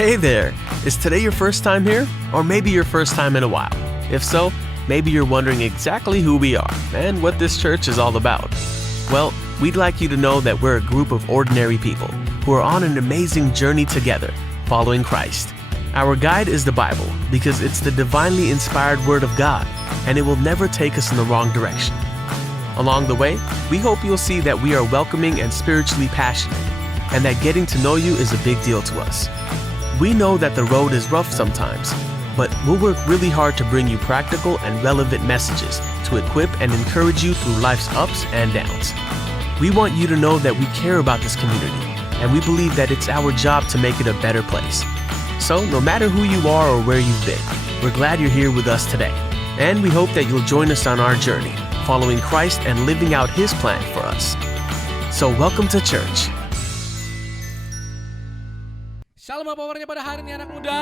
Hey there! Is today your first time here? Or maybe your first time in a while? If so, maybe you're wondering exactly who we are and what this church is all about. Well, we'd like you to know that we're a group of ordinary people who are on an amazing journey together, following Christ. Our guide is the Bible because it's the divinely inspired Word of God, and it will never take us in the wrong direction. Along the way, we hope you'll see that we are welcoming and spiritually passionate, and that getting to know you is a big deal to us. We know that the road is rough sometimes, but we'll work really hard to bring you practical and relevant messages to equip and encourage you through life's ups and downs. We want you to know that we care about this community, and we believe that it's our job to make it a better place. So, no matter who you are or where you've been, we're glad you're here with us today, and we hope that you'll join us on our journey, following Christ and living out His plan for us. So, welcome to church. Shalom apa kabarnya pada hari ini anak muda?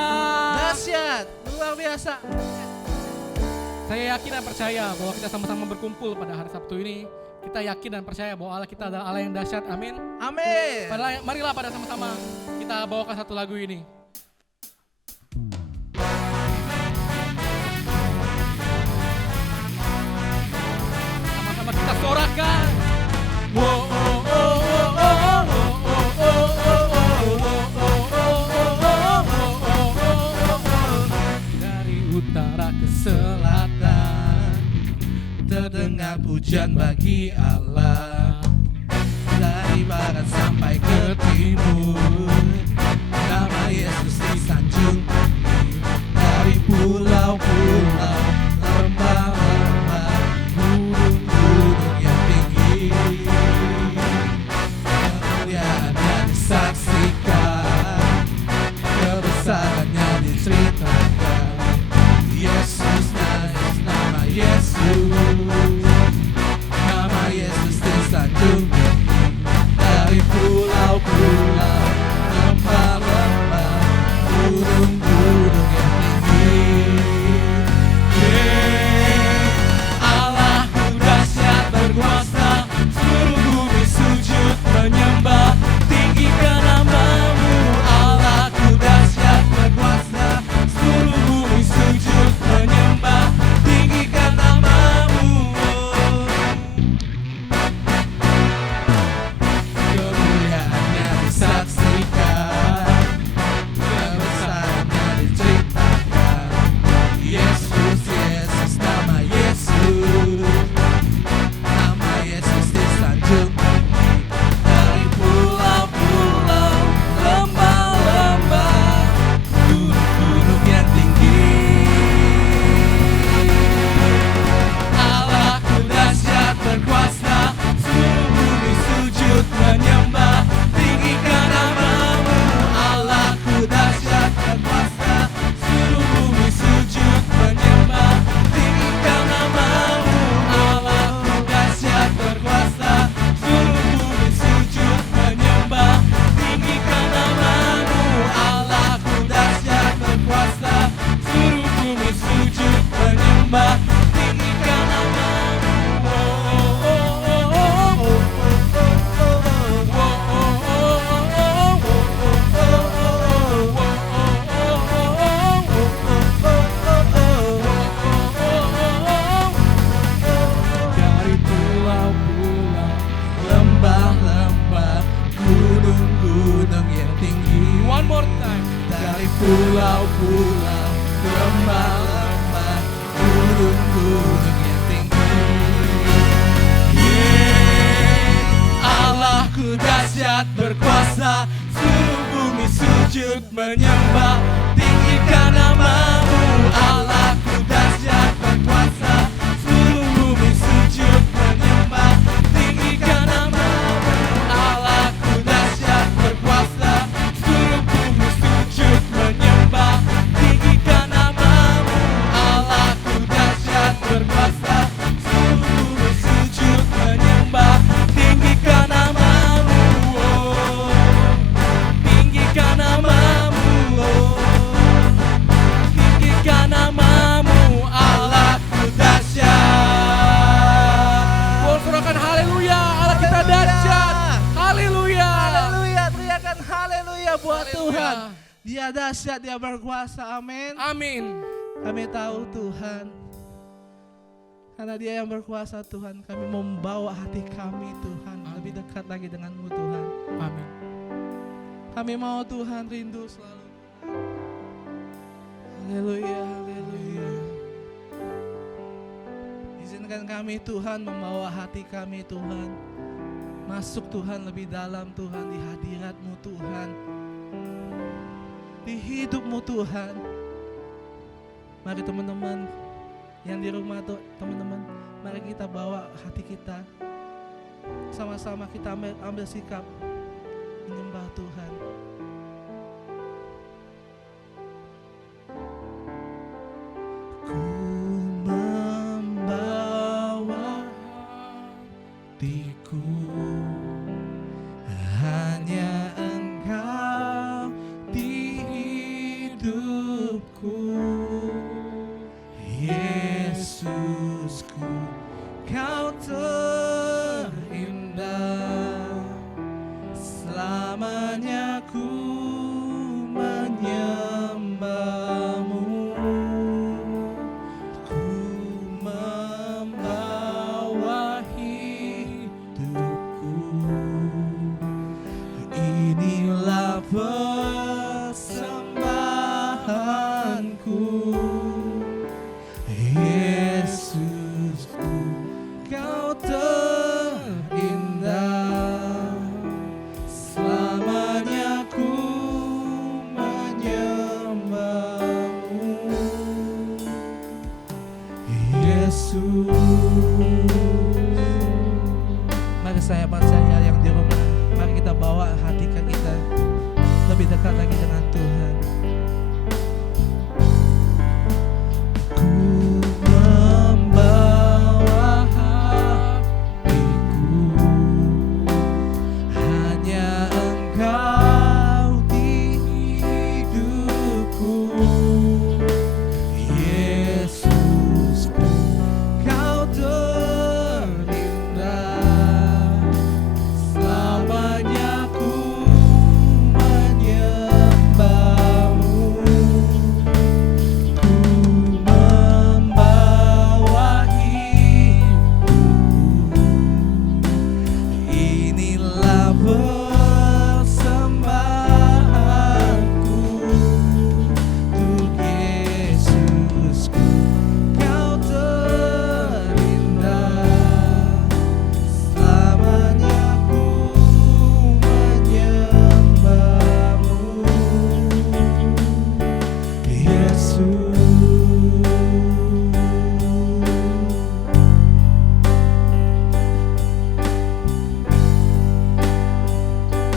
Dahsyat, luar biasa. Saya yakin dan percaya bahwa kita sama-sama berkumpul pada hari Sabtu ini. Kita yakin dan percaya bahwa Allah kita adalah Allah yang dahsyat. Amin. Amin. Marilah pada sama-sama kita bawakan satu lagu ini. Sama-sama kita sorakan. Wow, oh, oh, oh, oh, oh, oh, oh, oh. Utara ke selatan terdengar pujian bagi Allah. Dari barat sampai ke timur, nama Yesus disanjung tinggi. Dari pulau-pulau, lembah-lembah, gunung-gunung yang tinggi, kemuliaannya disaksikan, kebesarannya diceritakan. Yesus, nama Yesus, nama Yesus disanjung tinggi. Dari pulau-pulau, lembah-lembah, gunung-gunung yang tinggi. Allahku dahsyat berkuasa, seluruh bumi sujud menyembah, tinggikan nama-Mu. Allahku dahsyat berkuasa, seluruh bumi sujud menyembah, tinggikan nama-Mu. Kemuliaannya disaksikan, kebesarannya diceritakan. Yesus, Yesus, nama Yesus, nama Yesus disanjung tinggi. Dari pulau-pulau, lembah-lembah, gunung-gunung yang tinggi. Allahku dahsyat berkuasa, seluruh bumi sujud menyembah, tinggikan nama-Mu. Allahku dahsyat berkuasa, seluruh bumi sujud menyembah, tinggikan nama-Mu. Allahku dahsyat berkuasa, seluruh bumi sujud menyembah, tinggikan nama-Mu. Allahku dahsyat berkuasa, seluruh bumi sujud menyembah, tinggikan nama-Mu. Dari pulau-pulau, lembah-lembah, gunung-gunung yang tinggi. One more time. Dari pulau-pulau, lembah-lembah, gunung-gunung yang tinggi. Allahku dahsyat berkuasa, seluruh bumi sujud menyembah, tinggikan nama-Mu. Allahku dahsyat berkuasa, seluruh bumi sujud menyembah, tinggikan nama-Mu. Allahku dahsyat berkuasa, seluruh bumi sujud menyembah, tinggikan nama-Mu. Allahku dahsyat berkuasa, seluruh bumi sujud menyembah, tinggikan nama-Mu. Tinggikan nama-Mu. Tinggikan nama-Mu. Allahku dahsyat. Wow, sorakan haleluya, Allah kita dahsyat. Haleluya. Haleluya, teriakan haleluya buat Haleluya. Tuhan. Dia dahsyat, Dia berkuasa. Amin. Amin. Kami tahu Tuhan, karena Dia yang berkuasa Tuhan, kami membawa hati kami Tuhan lebih dekat lagi dengan-Mu Tuhan. Amin. Kami mau Tuhan rindu selalu. Haleluya, haleluya. Izinkan kami Tuhan membawa hati kami Tuhan masuk Tuhan lebih dalam Tuhan di hadirat-Mu Tuhan, di hidup-Mu Tuhan. Mari teman-teman yang di rumah tuh, teman-teman, mari kita bawa hati kita, sama-sama kita ambil sikap menyembah Tuhan. Ku membawa hatiku, hanya Engkau di hidupku. Yesusku, Kau terindah, selamanya ku menyembah-Mu. Ku membawa hidupku, inilah persembahanku. Yesusku, Kau terindah, selamanya ku menyembah-Mu. Yesus. Mari saya percaya yang di rumah, mari kita bawa hati kita lebih dekat lagi dengan Tuhan.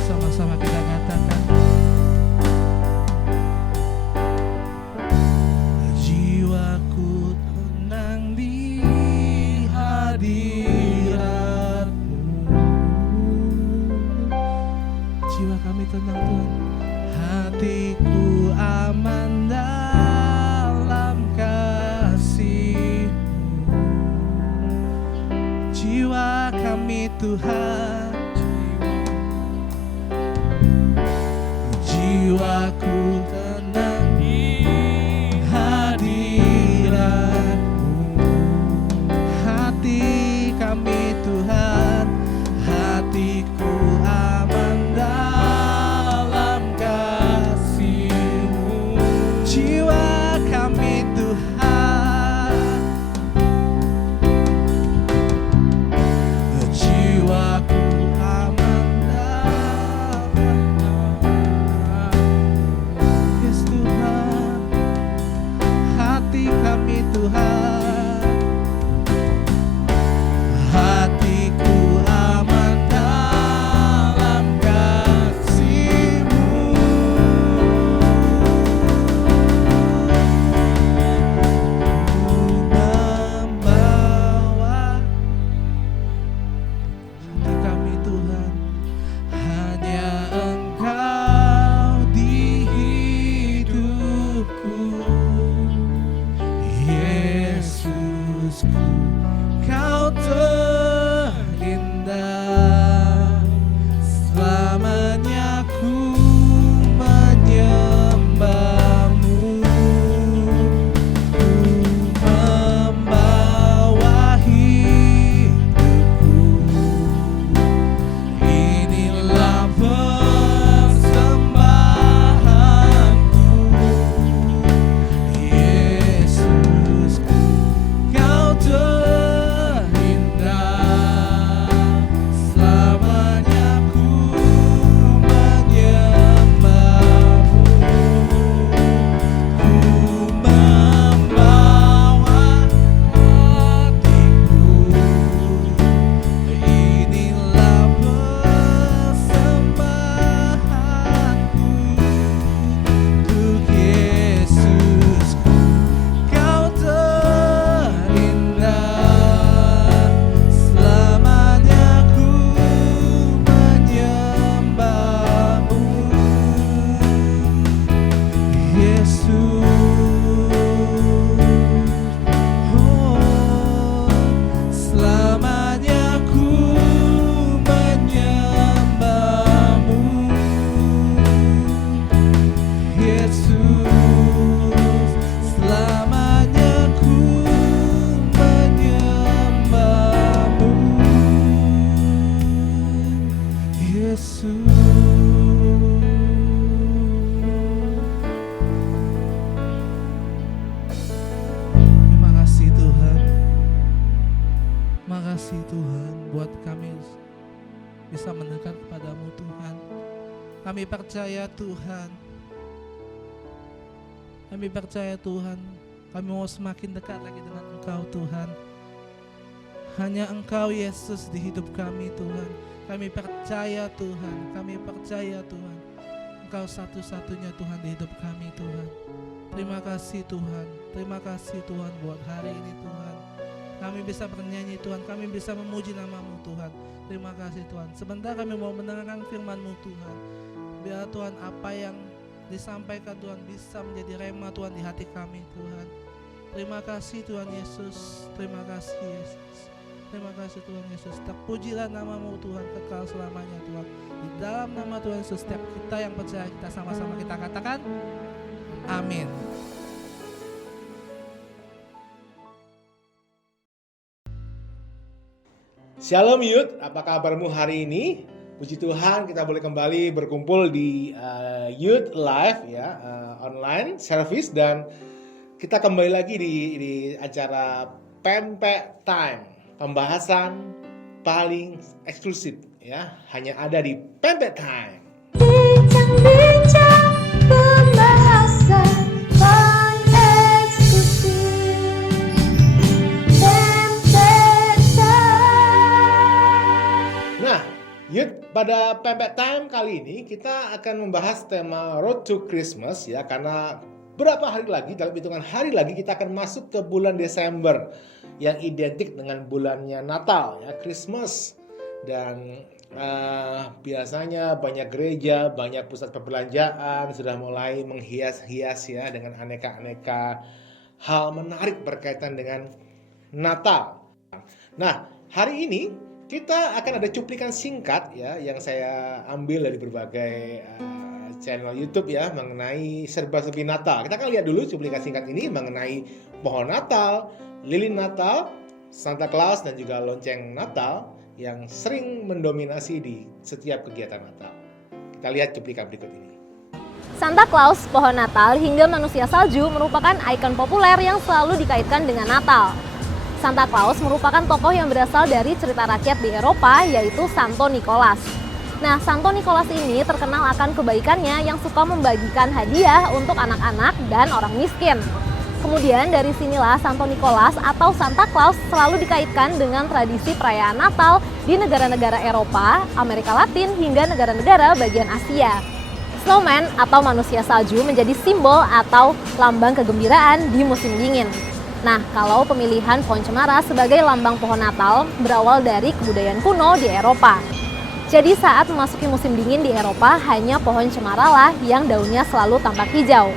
Sama-sama kita katakan, jiwaku tenang di hadirat-Mu. Jiwa kami tenang Tuhan, hatiku aman dalam kasih-Mu. Jiwa kami Tuhan, jiwaku tenang di hadirat-Mu. Hati kami Tuhan, hatiku aman dalam kasih-Mu. Jiwa kami Tuhan, jiwaku aman dalam Selamanya ku menyembahmu, Yesus. Selamanya ku menyembahmu, Yesus. Terima kasih Tuhan. Makasih Tuhan buat kami bisa mendekat kepadamu Tuhan. Kami percaya Tuhan. Kami percaya Tuhan. Kami mau semakin dekat lagi dengan Engkau Tuhan. Hanya Engkau Yesus di hidup kami Tuhan. Kami percaya Tuhan. Kami percaya Tuhan. Engkau satu-satunya Tuhan di hidup kami Tuhan. Terima kasih Tuhan. Terima kasih Tuhan buat hari ini Tuhan. Kami bisa bernyanyi Tuhan, kami bisa memuji nama-Mu Tuhan. Terima kasih Tuhan. Sebentar kami mau mendengarkan firman-Mu Tuhan. Biar Tuhan apa yang disampaikan Tuhan bisa menjadi rema Tuhan di hati kami Tuhan. Terima kasih Tuhan Yesus. Terima kasih Yesus. Terima kasih Tuhan Yesus. Terpujilah nama-Mu Tuhan kekal selamanya Tuhan. Di dalam nama Tuhan Yesus, setiap kita yang percaya, kita sama-sama kita katakan amin. Shalom Youth, apa kabarmu hari ini? Puji Tuhan kita boleh kembali berkumpul di Youth Live ya, online service, dan kita kembali lagi di acara Pempek Time, pembahasan paling eksklusif ya, hanya ada di Pempek Time. Bincang-bincang pembahasan paling eksklusif, Pempek Time. Nah, Youth, pada Pempek Time kali ini kita akan membahas tema Road to Christmas ya, karena berapa hari lagi, dalam hitungan hari lagi kita akan masuk ke bulan Desember yang identik dengan bulannya Natal ya, Christmas. Dan biasanya banyak gereja, banyak pusat perbelanjaan sudah mulai menghias-hias ya dengan aneka-aneka hal menarik berkaitan dengan Natal. Nah, hari ini kita akan ada cuplikan singkat ya yang saya ambil dari berbagai channel YouTube ya mengenai serba-serbi Natal. Kita akan lihat dulu cuplikan singkat ini mengenai pohon Natal, lilin Natal, Santa Claus, dan juga lonceng Natal yang sering mendominasi di setiap kegiatan Natal. Kita lihat cuplikan berikut ini. Santa Claus, pohon Natal, hingga manusia salju merupakan ikon populer yang selalu dikaitkan dengan Natal. Santa Claus merupakan tokoh yang berasal dari cerita rakyat di Eropa, yaitu Santo Nicholas. Nah, Santo Nicholas ini terkenal akan kebaikannya yang suka membagikan hadiah untuk anak-anak dan orang miskin. Kemudian dari sinilah Santo Nicholas atau Santa Claus selalu dikaitkan dengan tradisi perayaan Natal di negara-negara Eropa, Amerika Latin, hingga negara-negara bagian Asia. Snowman atau manusia salju menjadi simbol atau lambang kegembiraan di musim dingin. Nah, kalau pemilihan pohon cemara sebagai lambang pohon Natal berawal dari kebudayaan kuno di Eropa. Jadi saat memasuki musim dingin di Eropa, hanya pohon cemara lah yang daunnya selalu tampak hijau.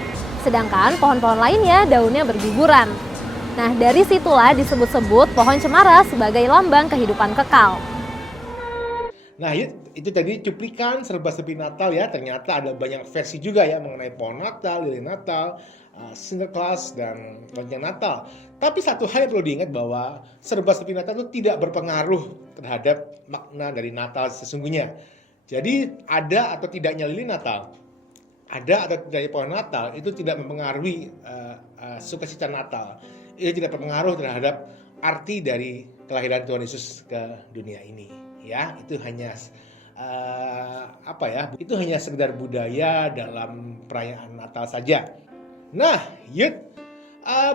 Sedangkan pohon-pohon lainnya daunnya berguguran. Nah, dari situlah disebut-sebut pohon cemara sebagai lambang kehidupan kekal. Nah, itu tadi cuplikan serba-serbi Natal ya. Ternyata ada banyak versi juga ya mengenai pohon Natal, lilin Natal, Santa Claus, dan lonceng Natal. Tapi satu hal yang perlu diingat bahwa serba-serbi Natal itu tidak berpengaruh terhadap makna dari Natal sesungguhnya. Jadi ada atau tidaknya lilin Natal, ada atau tidaknya pohon Natal itu tidak mempengaruhi sukacita Natal. Itu tidak berpengaruh terhadap arti dari kelahiran Tuhan Yesus ke dunia ini. Ya, itu hanya itu hanya sekedar budaya dalam perayaan Natal saja. Nah, Youth,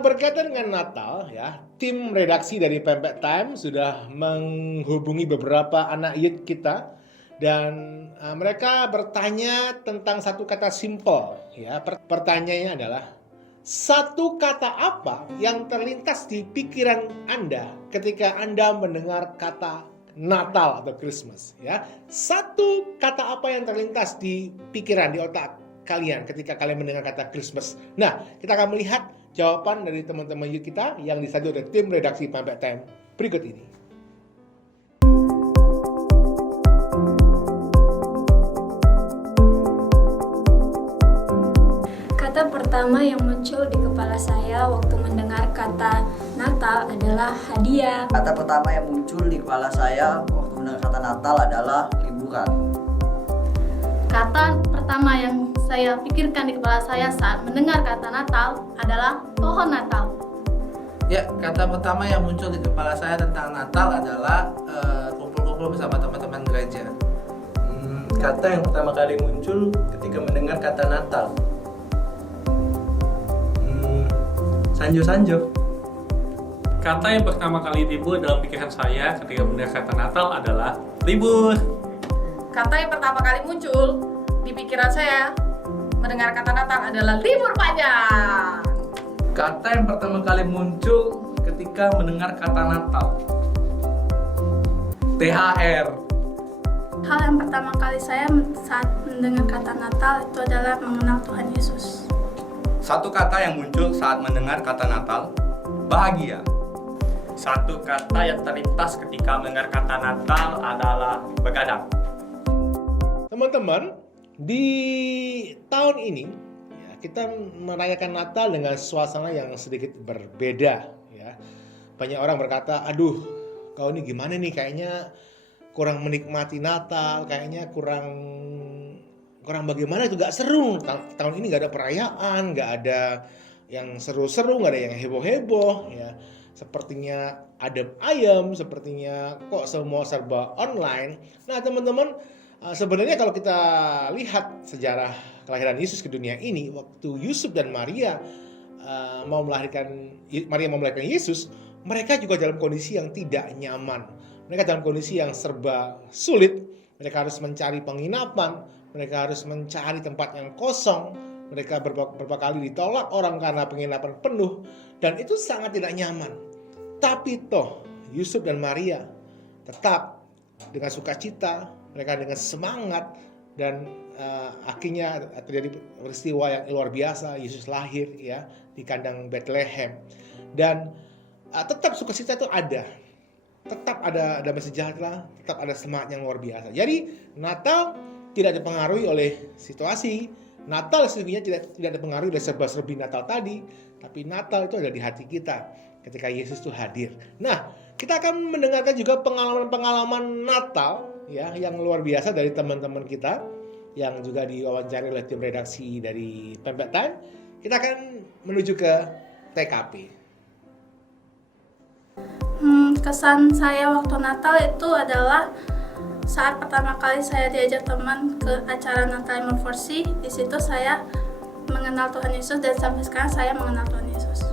berkaitan dengan Natal ya, tim redaksi dari Pempek Time sudah menghubungi beberapa anak youth kita, dan mereka bertanya tentang satu kata simple ya. Pertanyaannya adalah, satu kata apa yang terlintas di pikiran Anda ketika Anda mendengar kata Natal atau Christmas ya? Satu kata apa yang terlintas di pikiran, di otak kalian ketika kalian mendengar kata Christmas? Nah, kita akan melihat jawaban dari teman-teman kita yang disajikan oleh tim redaksi Pempek Time berikut ini. Kata pertama yang muncul di kepala saya waktu mendengar kata Natal adalah hadiah. Kata pertama yang muncul di kepala saya waktu mendengar kata Natal adalah liburan. Kata pertama yang saya pikirkan di kepala saya saat mendengar kata Natal adalah pohon Natal. Ya, kata pertama yang muncul di kepala saya tentang Natal adalah kumpul-kumpul bersama teman-teman gereja. Kata yang pertama kali muncul ketika mendengar kata Natal. Sanjo-sanjo. Kata yang pertama kali timbul dalam pikiran saya ketika mendengar kata Natal adalah libur. Kata yang pertama kali muncul di pikiran saya mendengar kata Natal adalah libur panjang. Kata yang pertama kali muncul ketika mendengar kata Natal. THR. Hal yang pertama kali saya saat mendengar kata Natal itu adalah mengenal Tuhan Yesus. Satu kata yang muncul saat mendengar kata Natal, bahagia. Satu kata yang terlintas ketika mendengar kata Natal adalah begadang. Teman-teman, di tahun ini ya, kita merayakan Natal dengan suasana yang sedikit berbeda. Ya. Banyak orang berkata, aduh, kau ini gimana nih? Kayaknya kurang menikmati Natal, kayaknya kurang bagaimana itu, gak seru. Tahun ini gak ada perayaan, gak ada yang seru-seru, gak ada yang heboh-heboh. Ya. Sepertinya adem ayem, sepertinya kok semua serba online. Nah teman-teman, sebenarnya kalau kita lihat sejarah kelahiran Yesus ke dunia ini, waktu Yusuf dan Maria mau melahirkan Yesus, mereka juga dalam kondisi yang tidak nyaman. Mereka dalam kondisi yang serba sulit. Mereka harus mencari penginapan, mereka harus mencari tempat yang kosong. Mereka beberapa kali ditolak orang karena penginapan penuh, dan itu sangat tidak nyaman. Tapi toh Yusuf dan Maria tetap dengan sukacita, mereka dengan semangat, dan akhirnya terjadi peristiwa yang luar biasa. Yesus lahir ya di kandang Bethlehem, dan tetap sukacita itu ada, tetap ada damai sejahtera, tetap ada semangat yang luar biasa. Jadi Natal tidak dipengaruhi oleh situasi. Natal sesungguhnya tidak dipengaruhi oleh serba-serbi Natal tadi, tapi Natal itu ada di hati kita ketika Yesus itu hadir. Nah, kita akan mendengarkan juga pengalaman-pengalaman Natal ya yang luar biasa dari teman-teman kita yang juga diwawancari oleh tim redaksi dari Pempek Time. Kita akan menuju ke TKP. Kesan saya waktu Natal itu adalah saat pertama kali saya diajak teman ke acara Natal Emergency. Di situ saya mengenal Tuhan Yesus, dan sampai sekarang saya mengenal Tuhan Yesus.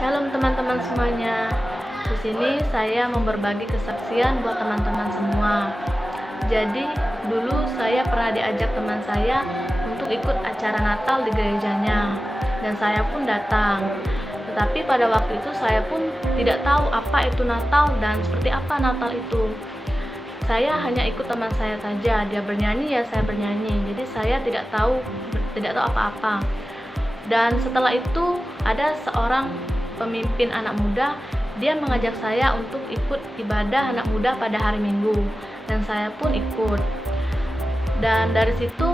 Shalom teman-teman semuanya. Di sini saya mau berbagi kesaksian buat teman-teman semua. Jadi dulu saya pernah diajak teman saya untuk ikut acara Natal di gerejanya, dan saya pun datang. Tetapi pada waktu itu saya pun tidak tahu apa itu Natal dan seperti apa Natal itu. Saya hanya ikut teman saya saja, dia bernyanyi ya saya bernyanyi. Jadi saya tidak tahu apa-apa. Dan setelah itu ada seorang pemimpin anak muda, dia mengajak saya untuk ikut ibadah anak muda pada hari Minggu, dan saya pun ikut. Dan dari situ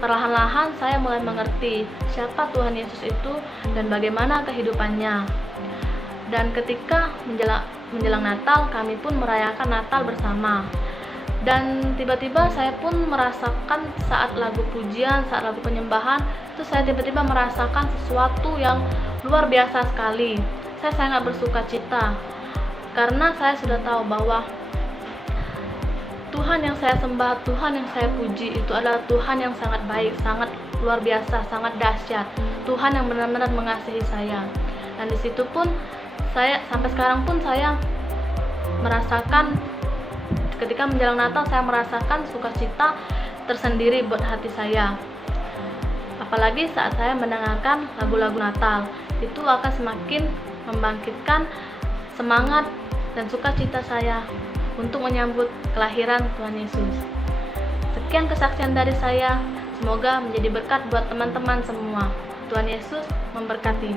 perlahan-lahan saya mulai mengerti siapa Tuhan Yesus itu dan bagaimana kehidupannya. Dan ketika menjelang Natal, kami pun merayakan Natal bersama. Dan tiba-tiba saya pun merasakan saat lagu pujian, saat lagu penyembahan, itu saya tiba-tiba merasakan sesuatu yang luar biasa sekali. Saya sangat bersuka cita karena saya sudah tahu bahwa Tuhan yang saya sembah, Tuhan yang saya puji itu adalah Tuhan yang sangat baik, sangat luar biasa, sangat dahsyat. Tuhan yang benar-benar mengasihi saya. Dan di situ pun saya sampai sekarang pun saya merasakan ketika menjelang Natal, saya merasakan sukacita tersendiri buat hati saya. Apalagi saat saya mendengarkan lagu-lagu Natal, itu akan semakin membangkitkan semangat dan sukacita saya untuk menyambut kelahiran Tuhan Yesus. Sekian kesaksian dari saya. Semoga menjadi berkat buat teman-teman semua. Tuhan Yesus memberkati.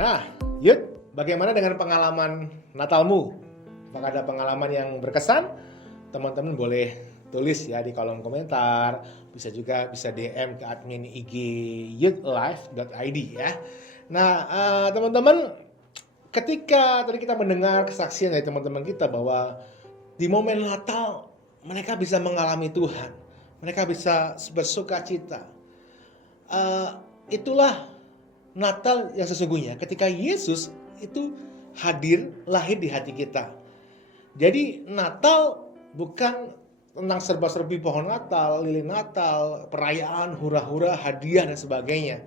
Nah, Yud, bagaimana dengan pengalaman Natalmu? Apakah ada pengalaman yang berkesan? Teman-teman boleh tulis ya di kolom komentar. Bisa DM ke admin IG youthlife.id ya. Nah, teman-teman, ketika tadi kita mendengar kesaksian dari teman-teman kita bahwa di momen Natal mereka bisa mengalami Tuhan, mereka bisa bersuka cita. Itulah Natal yang sesungguhnya, ketika Yesus itu hadir, lahir di hati kita. Jadi Natal bukan tentang serba-serbi pohon Natal, lilin Natal, perayaan, hura-hura, hadiah dan sebagainya.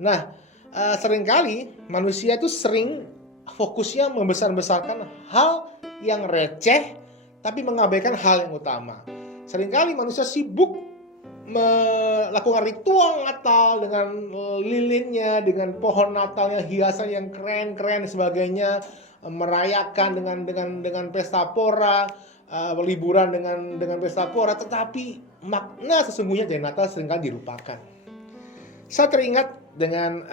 Nah, seringkali manusia itu sering fokusnya membesar-besarkan hal yang receh, tapi mengabaikan hal yang utama. Seringkali manusia sibuk melakukan ritual Natal dengan lilinnya, dengan pohon Natalnya, hiasan yang keren-keren dan sebagainya, merayakan dengan pesta pora, liburan dengan pesta pora, tetapi makna sesungguhnya dari Natal seringkali dilupakan. Saya teringat dengan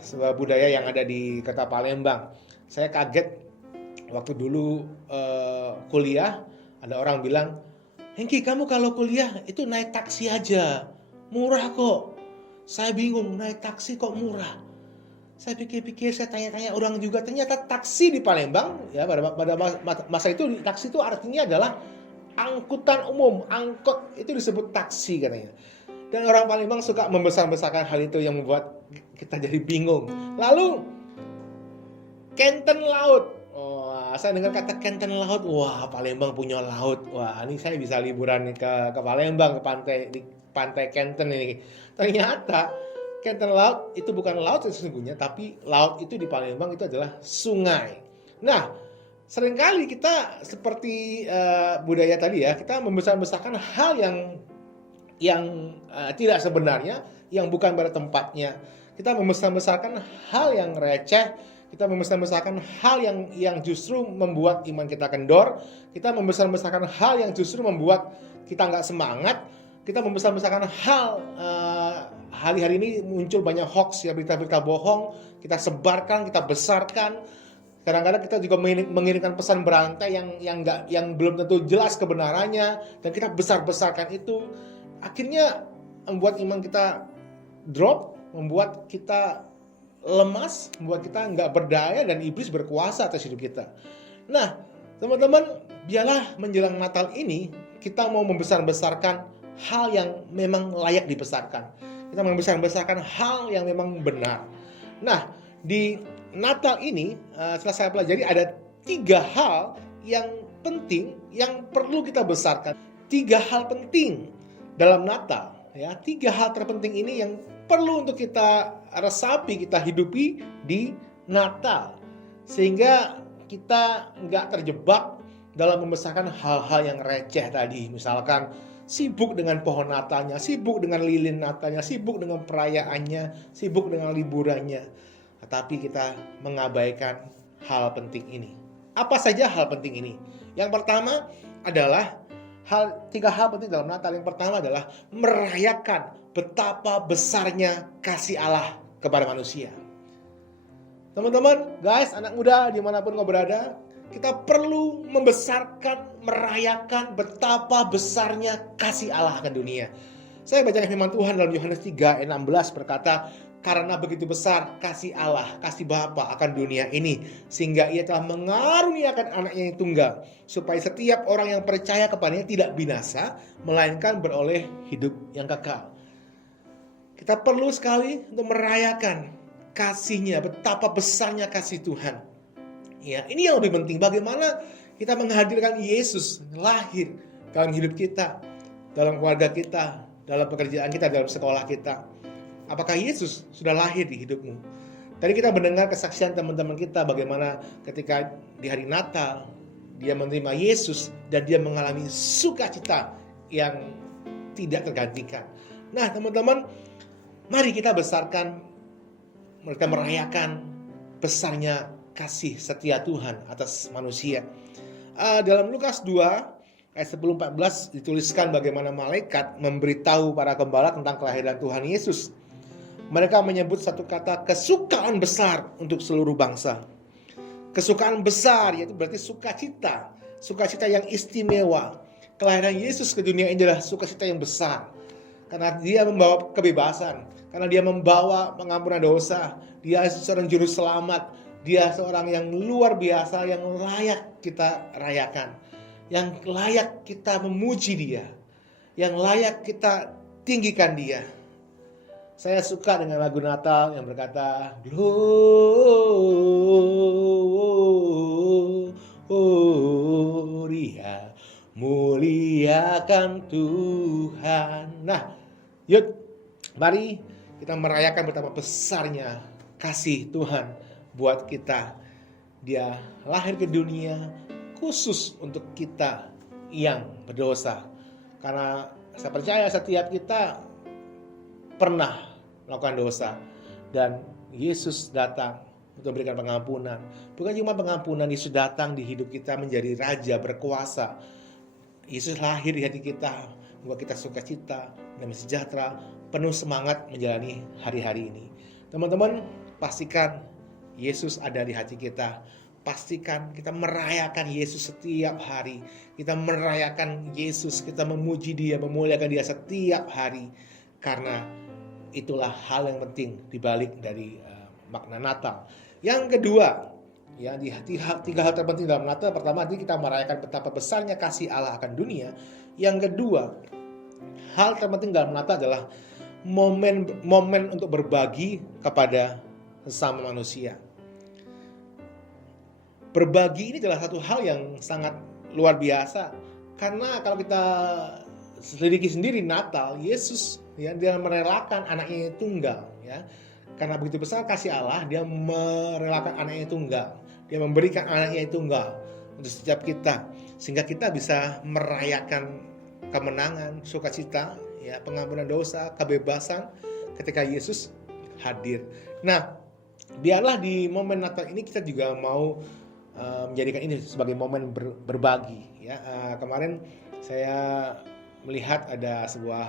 sebuah budaya yang ada di kota Palembang. Saya kaget waktu dulu kuliah, ada orang bilang, "Hengki, kamu kalau kuliah itu naik taksi aja, murah kok." Saya bingung, naik taksi kok murah? Saya pikir-pikir, saya tanya-tanya orang juga, ternyata taksi di Palembang, ya pada masa itu taksi itu artinya adalah angkutan umum, angkot, itu disebut taksi katanya. Dan orang Palembang suka membesar-besarkan hal itu yang membuat kita jadi bingung. Lalu Kenten Laut. Saya dengar kata Kenten Laut, wah Palembang punya laut, wah ini saya bisa liburan ke Palembang, ke pantai Kenten ini. Ternyata Kenten Laut itu bukan laut sesungguhnya, tapi laut itu di Palembang itu adalah sungai. Nah, seringkali kita seperti budaya tadi ya, kita membesar-besarkan hal yang tidak sebenarnya, yang bukan pada tempatnya. Kita membesar-besarkan hal yang receh, kita membesar-besarkan hal yang justru membuat iman kita kendor, kita membesar-besarkan hal yang justru membuat kita nggak semangat, kita membesar-besarkan hal, hari-hari ini muncul banyak hoax ya, berita-berita bohong, kita sebarkan, kita besarkan. Kadang-kadang kita juga mengirimkan pesan berantai yang belum tentu jelas kebenarannya, dan kita besar-besarkan itu. Akhirnya membuat iman kita drop, membuat kita lemas, membuat kita nggak berdaya dan iblis berkuasa atas hidup kita. Nah, teman-teman, biarlah menjelang Natal ini kita mau membesar-besarkan hal yang memang layak dibesarkan. Kita membesar-besarkan hal yang memang benar. Nah, di Natal ini setelah saya pelajari ada 3 hal yang penting yang perlu kita besarkan. 3 hal penting dalam Natal, ya, 3 hal terpenting ini yang perlu untuk kita resapi, kita hidupi di Natal, sehingga kita nggak terjebak dalam membesarkan hal-hal yang receh tadi. Misalkan sibuk dengan pohon Natalnya, sibuk dengan lilin Natalnya, sibuk dengan perayaannya, sibuk dengan liburannya, tetapi kita mengabaikan hal penting ini. Apa saja hal penting ini? Yang pertama adalah 3 hal penting dalam Natal. Yang pertama adalah merayakan betapa besarnya kasih Allah kepada manusia. Teman-teman, guys, anak muda dimanapun kau berada, kita perlu membesarkan, merayakan betapa besarnya kasih Allah akan dunia. Saya baca firman Tuhan dalam Yohanes 3 ayat 16 berkata, "Karena begitu besar kasih Allah, kasih Bapa akan dunia ini, sehingga Ia telah mengaruniakan anaknya yang tunggal, supaya setiap orang yang percaya kepadanya tidak binasa, melainkan beroleh hidup yang kekal." Kita perlu sekali untuk merayakan kasih-Nya, betapa besarnya kasih Tuhan. Ya, ini yang lebih penting, bagaimana kita menghadirkan Yesus lahir dalam hidup kita, dalam keluarga kita, dalam pekerjaan kita, dalam sekolah kita. Apakah Yesus sudah lahir di hidupmu? Tadi kita mendengar kesaksian teman-teman kita bagaimana ketika di hari Natal dia menerima Yesus dan dia mengalami sukacita yang tidak tergantikan. Nah, teman-teman, mari kita besarkan, mereka merayakan besarnya kasih setia Tuhan atas manusia. Dalam Lukas 2 ayat 10-14 dituliskan bagaimana malaikat memberitahu para gembala tentang kelahiran Tuhan Yesus. Mereka menyebut satu kata kesukaan besar untuk seluruh bangsa. Kesukaan besar yaitu berarti sukacita. Sukacita yang istimewa. Kelahiran Yesus ke dunia ini adalah sukacita yang besar. Karena dia membawa kebebasan. Karena dia membawa pengampunan dosa. Dia seorang juru selamat. Dia seorang yang luar biasa, yang layak kita rayakan. Yang layak kita memuji dia. Yang layak kita tinggikan dia. Saya suka dengan lagu Natal yang berkata, Gloria, muliakan Tuhan. Nah, yuk, mari kita merayakan betapa besarnya kasih Tuhan buat kita. Dia lahir ke dunia khusus untuk kita yang berdosa. Karena saya percaya setiap kita pernah melakukan dosa, dan Yesus datang untuk memberikan pengampunan. Bukan cuma pengampunan, Yesus datang di hidup kita menjadi raja berkuasa. Yesus lahir di hati kita, membuat kita sukacita, damai sejahtera, penuh semangat menjalani hari-hari ini. Teman-teman, pastikan Yesus ada di hati kita. Pastikan kita merayakan Yesus setiap hari. Kita merayakan Yesus, kita memuji dia, memuliakan dia setiap hari. Karena itulah hal yang penting dibalik dari makna Natal. Yang kedua, ya, tiga hal terpenting dalam Natal. Pertama, kita merayakan betapa besarnya kasih Allah akan dunia. Yang kedua, hal terpenting dalam Natal adalah momen untuk berbagi kepada sesama manusia. Berbagi ini adalah satu hal yang sangat luar biasa. Karena kalau kita selidiki sendiri Natal, Yesus ya, dia merelakan anaknya yang tunggal, ya. Karena begitu besar kasih Allah, dia merelakan anaknya yang tunggal. Dia memberikan anaknya yang tunggal untuk setiap kita, sehingga kita bisa merayakan kemenangan, sukacita, ya, pengampunan dosa, kebebasan ketika Yesus hadir. Nah, biarlah di momen Natal ini kita juga mau menjadikan ini sebagai momen berbagi, ya. Kemarin saya melihat ada sebuah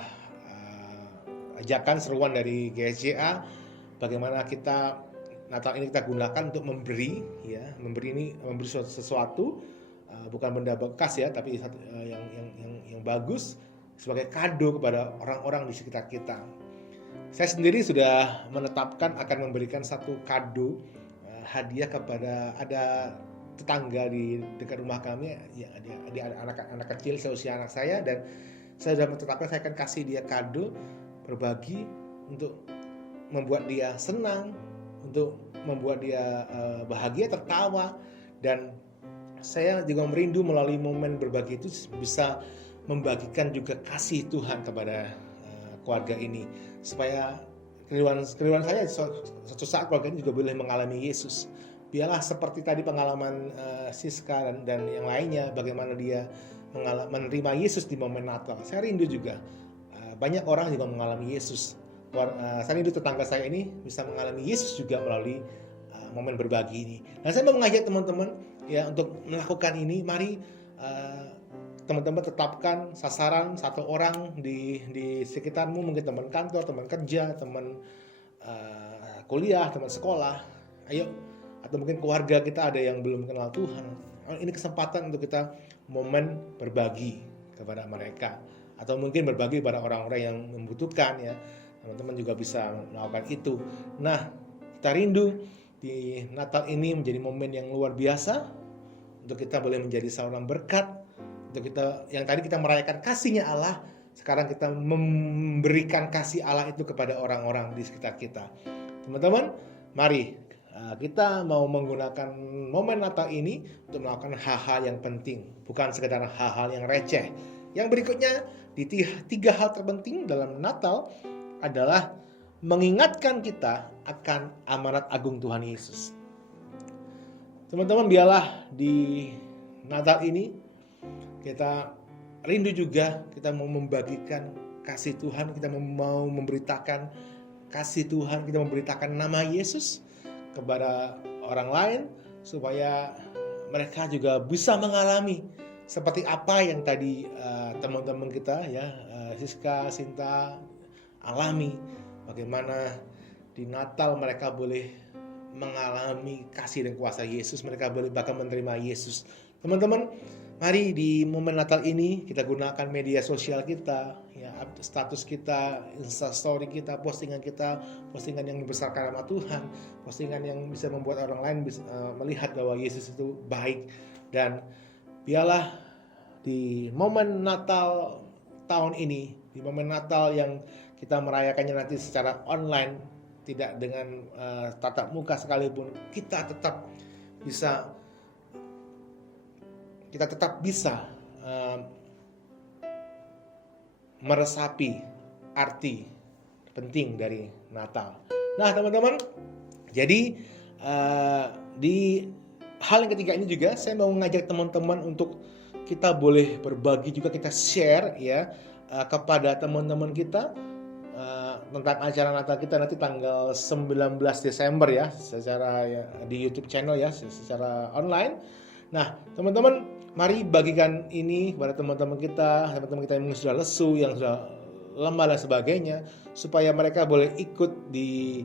ajakan seruan dari GSJA, bagaimana kita Natal ini kita gunakan untuk memberi, ya, memberi sesuatu, bukan benda bekas, ya, tapi yang bagus sebagai kado kepada orang-orang di sekitar kita. Saya sendiri sudah menetapkan akan memberikan satu kado hadiah kepada ada tetangga di dekat rumah kami, ya, ada anak kecil seusia anak saya, dan saya sudah menetapkan saya akan kasih dia kado berbagi untuk membuat dia senang, untuk membuat dia bahagia, tertawa. Dan saya juga merindu melalui momen berbagi itu bisa membagikan juga kasih Tuhan kepada keluarga ini, supaya kerinduan saya suatu saat keluarga ini juga boleh mengalami Yesus. Biarlah seperti tadi pengalaman Siska dan yang lainnya, bagaimana dia menerima Yesus di momen Natal. Saya rindu juga banyak orang juga mengalami Yesus. Saya rindu tetangga saya ini bisa mengalami Yesus juga melalui momen berbagi ini. Dan saya mau mengajak teman-teman, ya, untuk melakukan ini. Mari teman-teman tetapkan sasaran satu orang di sekitarmu, mungkin teman kantor, teman kerja, teman kuliah, teman sekolah. Ayo, atau mungkin keluarga kita ada yang belum kenal Tuhan. Ini kesempatan untuk kita momen berbagi kepada mereka, atau mungkin berbagi pada orang-orang yang membutuhkan, ya. Teman-teman juga bisa melakukan itu. Nah, kita rindu di Natal ini menjadi momen yang luar biasa untuk kita boleh menjadi seorang berkat. Untuk kita yang tadi kita merayakan kasihnya Allah, sekarang kita memberikan kasih Allah itu kepada orang-orang di sekitar kita. Teman-teman, mari kita mau menggunakan momen Natal ini untuk melakukan hal-hal yang penting, bukan sekedar hal-hal yang receh. Yang berikutnya, di tiga hal terpenting dalam Natal adalah mengingatkan kita akan amanat agung Tuhan Yesus. Teman-teman, biarlah di Natal ini kita rindu juga, kita mau membagikan kasih Tuhan, kita mau memberitakan kasih Tuhan, kita memberitakan nama Yesus kepada orang lain, supaya mereka juga bisa mengalami seperti apa yang tadi teman-teman kita ya, Siska, Sinta alami, bagaimana di Natal mereka boleh mengalami kasih dan kuasa Yesus, mereka boleh bahkan menerima Yesus. Teman-teman, mari di momen Natal ini kita gunakan media sosial kita, ya, status kita, Instastory kita, postingan yang membesarkan nama Tuhan, postingan yang bisa membuat orang lain bisa melihat bahwa Yesus itu baik. Dan biarlah di momen Natal tahun ini, di momen Natal yang kita merayakannya nanti secara online, tidak dengan tatap muka sekalipun, kita tetap bisa meresapi arti penting dari Natal. Nah teman-teman, jadi di hal yang ketiga ini juga saya mau mengajak teman-teman untuk kita boleh berbagi juga, kita share ya kepada teman-teman kita tentang acara Natal kita nanti tanggal 19 Desember ya, secara di YouTube channel ya, secara online. Nah, teman-teman, mari bagikan ini kepada teman-teman kita yang sudah lesu, yang sudah lemah dan sebagainya, supaya mereka boleh ikut di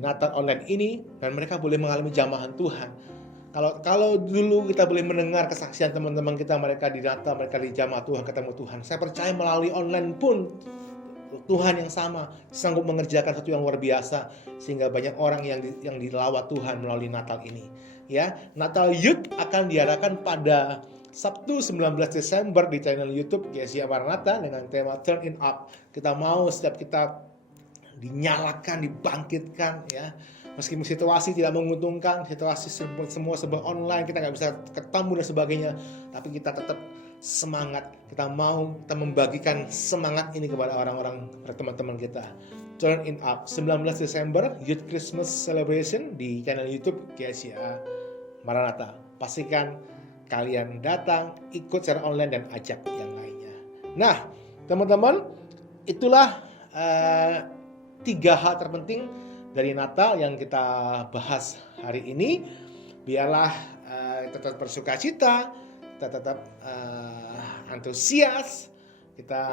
Natal online ini dan mereka boleh mengalami jamahan Tuhan. Kalau dulu kita boleh mendengar kesaksian teman-teman kita, mereka di Natal, mereka di jamaah Tuhan, ketemu Tuhan. Saya percaya melalui online pun Tuhan yang sama sanggup mengerjakan sesuatu yang luar biasa, sehingga banyak orang yang dilawat Tuhan melalui Natal ini. Ya, Natal Youth akan diadakan pada Sabtu 19 Desember di channel YouTube GSIA Maranatha dengan tema Turn It Up. Kita mau setiap kita dinyalakan, dibangkitkan ya. Meskipun situasi tidak menguntungkan, situasi semua serba online, kita nggak bisa ketemu dan sebagainya, tapi kita tetap semangat. Kita membagikan semangat ini kepada orang-orang, teman-teman kita. Turn It Up 19 Desember Youth Christmas Celebration di channel YouTube GSIA Maranatha. Pastikan kalian datang, ikut secara online dan ajak yang lainnya. Nah, teman-teman, itulah 3 hal terpenting dari Natal yang kita bahas hari ini. Biarlah tetap bersukacita, kita tetap antusias, kita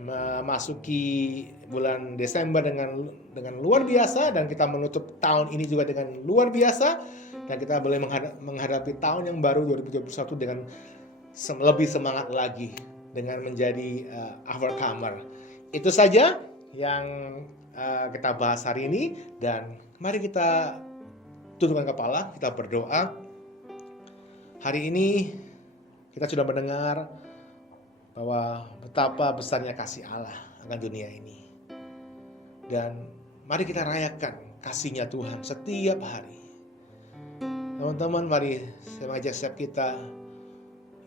memasuki bulan Desember dengan luar biasa, dan kita menutup tahun ini juga dengan luar biasa, dan kita boleh menghadapi tahun yang baru 2021 dengan lebih semangat lagi, dengan menjadi overcomer. Itu saja yang kita bahas hari ini, dan mari kita tundukkan kepala, kita berdoa. Hari ini kita sudah mendengar bahwa betapa besarnya kasih Allah akan dunia ini, dan mari kita rayakan kasih-Nya Tuhan setiap hari. Teman-teman, mari saya mengajak setiap kita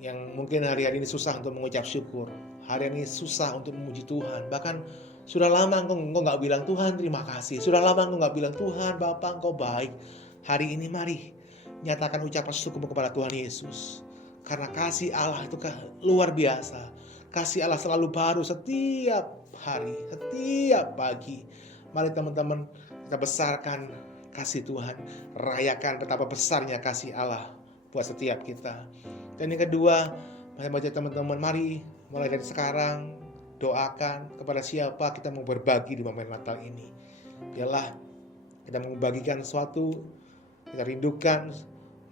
yang mungkin hari-hari ini susah untuk mengucap syukur, hari ini susah untuk memuji Tuhan, bahkan sudah lama engkau nggak bilang Tuhan terima kasih, sudah lama engkau nggak bilang Tuhan Bapa engkau baik. Hari ini mari nyatakan ucapan syukur kepada Tuhan Yesus, karena kasih Allah itu luar biasa. Kasih Allah selalu baru setiap hari, setiap pagi. Mari teman-teman kita besarkan kasih Tuhan, rayakan betapa besarnya kasih Allah buat setiap kita. Dan yang kedua, mari teman-teman, mari mulai dari sekarang doakan kepada siapa kita mau berbagi di momen Natal ini. Biarlah kita mau membagikan sesuatu, kita rindukan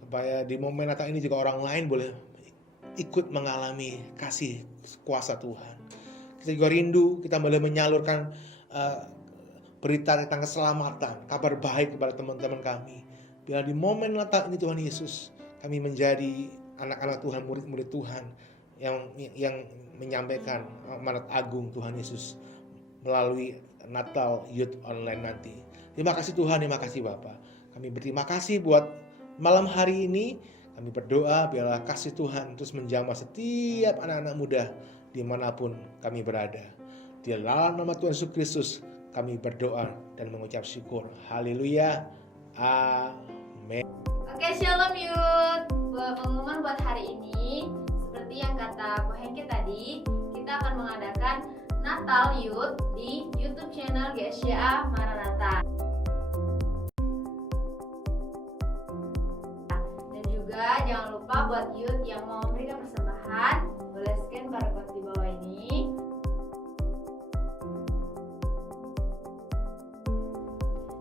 supaya di momen Natal ini juga orang lain boleh ikut mengalami kasih kuasa Tuhan. Kita juga rindu, kita boleh menyalurkan berita tentang keselamatan, kabar baik kepada teman-teman kami. Biar di momen Natal ini Tuhan Yesus, kami menjadi anak-anak Tuhan, murid-murid Tuhan yang menyampaikan amanat agung Tuhan Yesus melalui Natal Youth Online nanti. Terima kasih Tuhan, terima kasih Bapa. Kami berterima kasih buat malam hari ini. Kami berdoa biarlah kasih Tuhan terus menjamah setiap anak-anak muda dimanapun kami berada. Di dalam nama Tuhan Yesus Kristus kami berdoa dan mengucap syukur. Haleluya. Amin. Oke, Shalom Youth. Pengumuman buat hari ini, seperti yang kata Ko Henki tadi, kita akan mengadakan Natal Youth di YouTube channel GSIA Maranatha. Dan juga jangan lupa buat youth yang mau memberikan persembahan Tuhan, boleh scan barcode di bawah ini.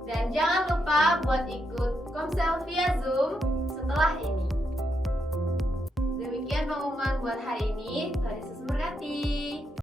Dan jangan lupa buat ikut komsel via Zoom setelah ini. Demikian pengumuman buat hari ini. Tuhan Yesus memberkati.